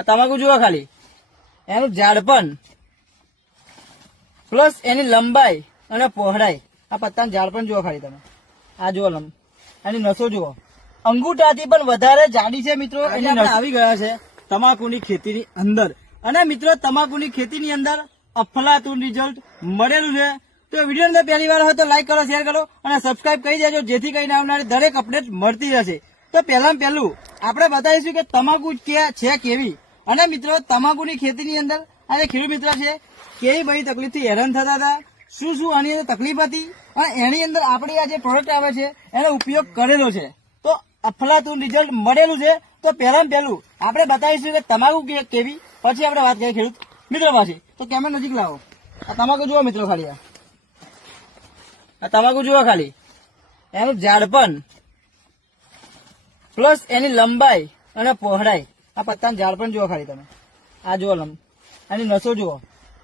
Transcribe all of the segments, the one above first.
આ તમાકુ જુઓ ખાલી, એનું ઝાડપણ પ્લસ એની લંબાઈ અને પહોળાઈ. આ પત્તાનું ઝાડપણ જુઓ ખાલી તમે, આ જુઓ એની નસો જુઓ, અંગૂઠાથી પણ વધારે જાડી છે મિત્રો. એની નસો આવી ગયા છે તમાકુની ખેતીની અંદર. અને મિત્રો તમાકુની ખેતીની અંદર અફલાતુન રિઝલ્ટ મળેલું છે. તો વિડીયો અંદર પહેલી વાર હોય તો લાઈક કરો, શેર કરો અને સબસ્ક્રાઇબ કરી દેજો, જેથી કરીને આવનારી દરેક અપડેટ મળતી રહેશે. તો પહેલામાં પહેલું આપણે બતાવીશું કે તમાકુ છે કેવી. અને મિત્રો તમાકુની ખેતીની અંદર આ ખેડૂત મિત્ર છે, કેવી બધી તકલીફથી હેરાન થતા હતા, શું શું આની અંદર તકલીફ હતી, અને એની અંદર આપણી આ જે પ્રોડક્ટ આવે છે એનો ઉપયોગ કરેલો છે. તો અફલાતુન રિઝલ્ટ મળેલું છે. તો પહેલામાં પહેલું આપણે બતાવીશું કે તમાકુ કેવી, પછી આપણે વાત કરીએ ખેડૂત મિત્રો પાસે. તો કેમેરા નજીક લાવો. આ તમાકુ જુઓ મિત્રો ખાલી, આ તમાકુ જુઓ ખાલી, એનું ઝાડપણ પ્લસ એની લંબાઈ અને પહોળાઈ. આ પત્તાનું ઝાડપણ જુઓ ખાલી તમે, આ જુઓ એની નસો જુઓ,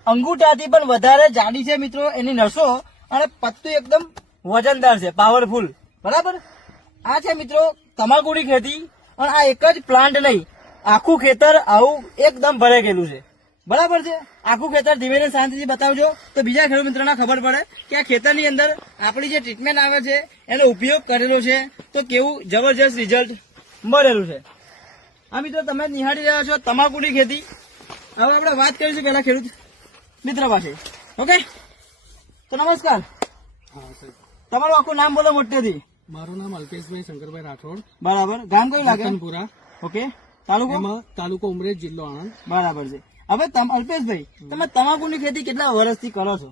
અંગૂઠાથી પણ વધારે જાડી છે મિત્રો એની નસો. અને પત્તું એકદમ વજનદાર છે, પાવરફુલ. બરાબર. આ છે મિત્રો તમાકુની ખેતી. અને આ એક જ પ્લાન્ટ નહીં, આખું ખેતર આવું એકદમ ભરાઈ ગયેલું છે. બરાબર છે. આખું ખેતર ધીમે ધીમે શાંતિથી બતાવજો, તો બીજા ખેડૂત મિત્રોને ખબર પડે કે આ ખેતરની અંદર આપણી જે ટ્રીટમેન્ટ આવે છે એનો ઉપયોગ કરેલો છે, તો કેવું જબરજસ્ત રિઝલ્ટ મળેલું છે. આ મિત્રો તમે નિહાળી રહ્યા છો તમાકુની ખેતી. હવે આપણે વાત કરીશું પેલા ખેડૂત મિત્ર પાસે. ઓકે, તો નમસ્કાર. તમારું આખું નામ બોલો મોટેથી. મારું નામ અલ્પેશભાઈ શંકરભાઈ રાઠોડ. બરાબર. ગામ કયું લાગે? રતનપુરા. ઓકે. તાલુકો ઉમરેઠ, જિલ્લો આણંદ. બરાબર છે. હવે અલ્પેશભાઈ, તમે તમાકુની ખેતી કેટલા વર્ષથી કરો છો?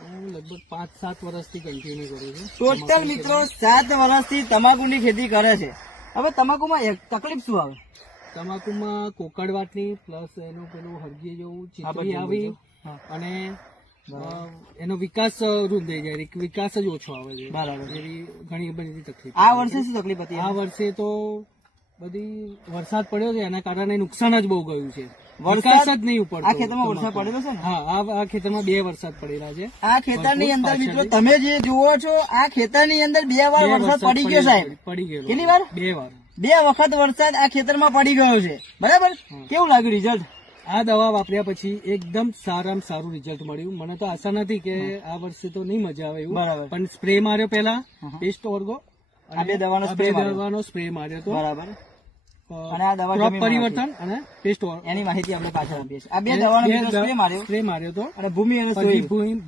હું લગભગ 5-7 વર્ષથી કન્ટિન્યુ કરું છું. ટોટલ મિત્રો 7 વર્ષથી તમાકુની ખેતી કરે છે. હવે તમાકુમાં એક તકલીફ શું આવે? તમાકુમાં કોકડવાટની પ્લસ એનું પેલું હરગી જેવું ચીતરી આવી અને એનો વિકાસ રૂંધાઈ જાય, વિકાસ જ ઓછો આવે છે. બરાબર. એવી ઘણી બધી તકલીફ. આ વર્ષે શું તકલીફ હતી? આ વર્ષે તો બધી વરસાદ પડ્યો છે, એના કારણે નુકસાન જ બહુ ગયું છે. વરસાદ જ નહીં ઉપડતો. આ ખેતરમાં વરસાદ પડેલો છે ને? હા, આ ખેતરમાં 2 વરસાદ પડેલા છે. આ ખેતરની અંદર મિત્રો તમે જે જુઓ છો, આ ખેતરની અંદર 2 વાર વરસાદ પડી ગયો સાહેબ. પડી ગયો. કેટલી વાર? 2 વાર. 2 વખત વરસાદ આ ખેતરમાં પડી ગયો છે. બરાબર. કેવું લાગ્યું રિઝલ્ટ? આ દવા વાપર્યા પછી એકદમ સારામાં સારું રિઝલ્ટ મળ્યું. મને તો આશા નથી કે આ વર્ષે તો નહીં મજા આવે એવું. બરાબર. પણ સ્પ્રે માર્યો પેલા, પેસ્ટ ઓર્ગો, આ 2 દવાનો સ્પ્રે માર્યો તો. બરાબર. અને આ દવા ક્રોપ પરિવર્તન અને પેસ્ટ એની માહિતી આપણે પાછળ આપીએ છીએ. આ 2 દવાનો સ્પ્રે માર્યો તો, અને ભૂમિ અને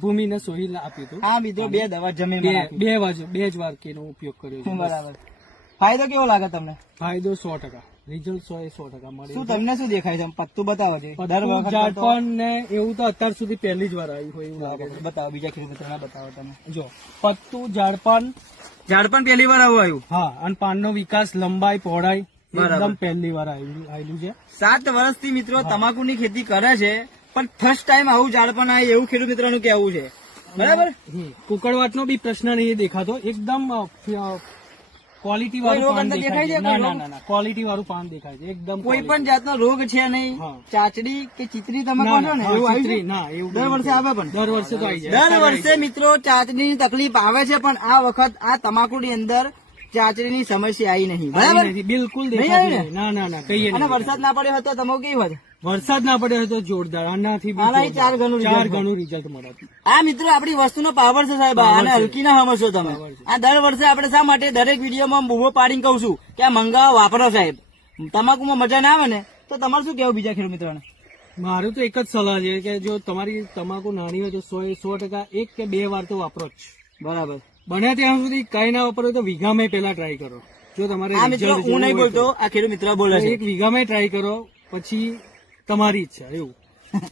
ભૂમિને સોહિલ આપ્યું હતું. આ મિત્રો 2 દવા જમીનમાં 2 જ વાર કેનો ઉપયોગ કર્યો છે. બરાબર. ફાયદો કેવો લાગે તમને? ફાયદો 100%. રિઝલ્ટ 100% મળે. શું તમને શું દેખાય છે? પત્તું બતાવો છે. દર વખત ઝાડપણ ને એવું તો અત્યાર સુધી પહેલી જ વાર આવ્યું હોય એવું લાગે છે. બતાવો, બીજા ખેડૂત મિત્રોને બતાવો તમે. જો પત્તું, ઝાડપણ પહેલી વાર આવું આવ્યું. હા, અને પાનનો વિકાસ, લંબાઈ, પહોળાઈ એકદમ પહેલી વાર આવેલું છે. 7 વર્ષથી મિત્રો તમાકુની ખેતી કરે છે, પણ ફર્સ્ટ ટાઈમ આવું ઝાડપણ આવે એવું ખેડૂત મિત્રોનું કહેવું છે. બરાબર. કુકડવાટનો બી પ્રશ્ન નહીં દેખાતો. એકદમ ક્વોલિટી વાળું પાન દેખાય છે. ના, ક્વોલિટી વાળું પાન દેખાય છે એકદમ. કોઈ પણ જાતનો રોગ છે નહીં. ચાચડી કે ચીતરી તમે કહો છો ને, એવું આવ્યું? ના, એવું દર વર્ષે આવે. પણ દર વર્ષે તો આવી જાય. દર વર્ષે મિત્રો ચાચડીની તકલીફ આવે છે, પણ આ વખત આ તમાકુની અંદર ચાચડીની સમસ્યા આવી નહીં. બરાબર. બિલકુલ નહીં આવી ને? ના કહીએ. અને વરસાદ ના પડ્યો હતો તમાકુ કેવી હોત? વરસાદ ના પડ્યો હતો જોરદાર. આનાથી 4 ગણું રિઝલ્ટ મળે. આ મિત્રો આપણી વસ્તુનો પાવર છે સાહેબ, અને હલકી ના સમજશો તમે. આ દર વર્ષે આપણે શા માટે દરેક વિડીયોમાં બૂમો પાડીને કહું છું કે આ મંગાવો, વાપરો સાહેબ. તમાકુમાં મજા ના આવે ને, તો તમારે શું કેવું બીજા ખેડૂત મિત્રોને? મારું તો એક જ સલાહ છે કે જો તમારી તમાકુ નાની હોય તો 100% 1 કે 2 વાર તો વાપરો જ. બરાબર. બને ત્યાં સુધી કઈ ના વાપરો તો વીઘામાં પેલા ટ્રાય કરો. જો તમારે આ મિત્રો હું નહીં બોલતો, આ ખેડૂત મિત્ર બોલે છે. 1 વીઘામાં ટ્રાય કરો, પછી તમારી ઈચ્છા. એવું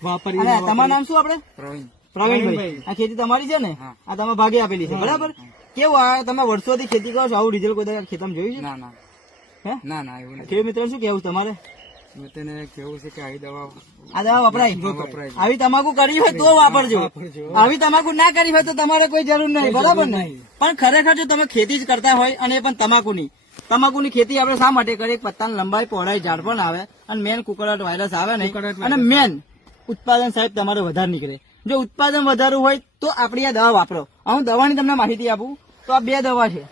વાપરી. તમારું નામ શું? આપણે પ્રવીણભાઈ. આ ખેતી તમારી છે ને? આ તમે ભાગે આપેલી છે. બરાબર. કેવું આ તમે વર્ષોથી ખેતી કરો છો, આવું રિઝલ્ટ કોઈ ખેતરમાં જોયું છે? ના એવું ખેડૂત મિત્ર શું કેવું તમારે? તેને કેવું છે કે આ દવા વપરાય. આવી તમાકુ કરી હોય તો વાપરજો. આવી તમાકુ ના કરી હોય તો તમારે કોઈ જરૂર નહીં. બરાબર ને? પણ ખરેખર જો તમે ખેતી જ કરતા હોય, અને એ પણ તમાકુની ખેતી આપણે શા માટે કરીએ? પત્તાની લંબાઈ, પહોળાઈ, ઝાડપણ આવે, અને મેન કુકડાટ વાયરસ આવે નહીં, અને મેન ઉત્પાદન સાહેબ તમારે વધારે નીકળે. જો ઉત્પાદન વધારવું હોય તો આપણી આ દવા વાપરો. હું દવાની તમને માહિતી આપું તો આ 2 દવા છે.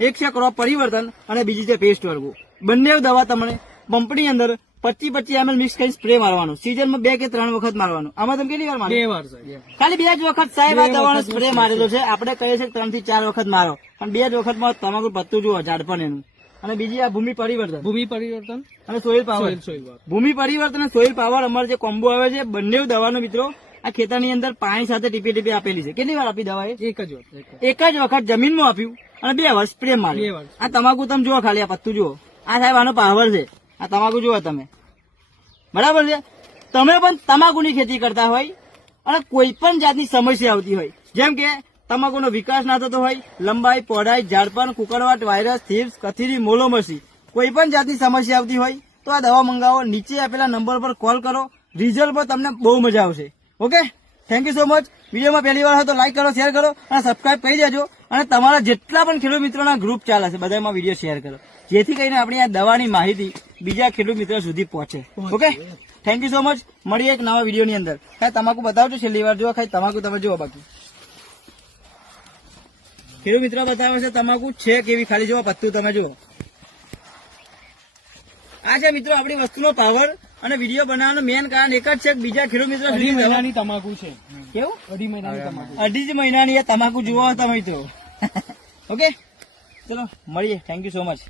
એક છે ક્રોપ પરિવર્તન અને બીજી છે પેસ્ટ વર્ગો. બંને દવા તમને પંપની અંદર 25 ml મિક્સ કરી સ્પ્રે મારવાનું. સિઝનમાં 2 કે 3 વખત મારવાનું. આમાં તમે કેટલી વાર મારો? 2 વાર સાહેબ. ખાલી 2 જ વખત સાહેબ આ બે દવાનો વખત સ્પ્રે મારેલો છે. આપણે કહીએ છીએ 3 થી 4 વખત મારો, પણ 2 જ વખતમાં તમાકુ પત્તું જુઓ ઝાડપણ એનું. અને બીજી આ ભૂમિ પરિવર્તન ભૂમિ પરિવર્તન અને સોઇલ પાવર. સોઇલ વાર. ભૂમિ પરિવર્તન અને સોઇલ પાવર અમારે જે કોમ્બો આવે છે, બંને દવાનો મિત્રો આ ખેતરની અંદર પાણી સાથે ટીપી આપેલી છે. કેટલી વાર આપી દવા એ? એક જ વાર. એક જ વખત જમીનમાં આપ્યું અને 2 વાર સ્પ્રે માર્યો. 2 વાર. આ તમાકુ તમે જુઓ, ખાલી આ પત્તું જુઓ. આ સાહેબ આનો પાવર છે. આ તમાકુ જુઓ તમે, બરાબર છે. તમે પણ તમાકુની ખેતી કરતા હોય અને કોઈ પણ જાતની સમસ્યા આવતી હોય, જેમ કે તમાકુનો વિકાસ ના થતો હોય, લંબાઈ, પહોળાઈ, ઝાડપણ, કુકરવાટ, વાયરસ, થીપ્સ, કથીરી, મોલોમસી, કોઈ પણ જાતની સમસ્યા આવતી હોય તો આ દવા મંગાવો. નીચે આપેલા નંબર પર કોલ કરો. રિઝલ્ટ પર તમને બહુ મજા આવશે. Okay, thank you so much. વિડીયોમાં પહેલી વાર હોય તો લાઈક કરો, શેર કરો અને સબસ્ક્રાઇબ કરી દેજો. અને તમારા જેટલા પણ ખેડૂત મિત્રોના ગ્રુપ ચાલે છે બધામાં વિડીયો શેર કરો, જેથી કરીને આપણી આ દવાની માહિતી બીજા ખેડૂત મિત્રો સુધી પહોંચે. Okay, thank you so much. મળીએ એક નવા વિડીયોની અંદર. ખાલી તમાકુ બતાવજો છેલ્લી વાર. જુઓ, ખાલી તમાકુ તમે જુઓ. બાકી ખેડૂત મિત્રો બતાવે છે તમાકુ છે કેવી, ખાલી જુઓ પત્તું તમે જુઓ. આ છે મિત્રો આપણી વસ્તુનો પાવર. અને વિડીયો બનાવવાનું મેન કારણ એક જ છે કે બીજા ખેડૂત મિત્રો 2 મહિનાની તમાકુ છે. કેવું 2 મહિનાની તમાકુ. 2.5 મહિનાની આ તમાકુ જુઓ તમે તો. ઓકે, ચલો મળીએ. Thank you so much.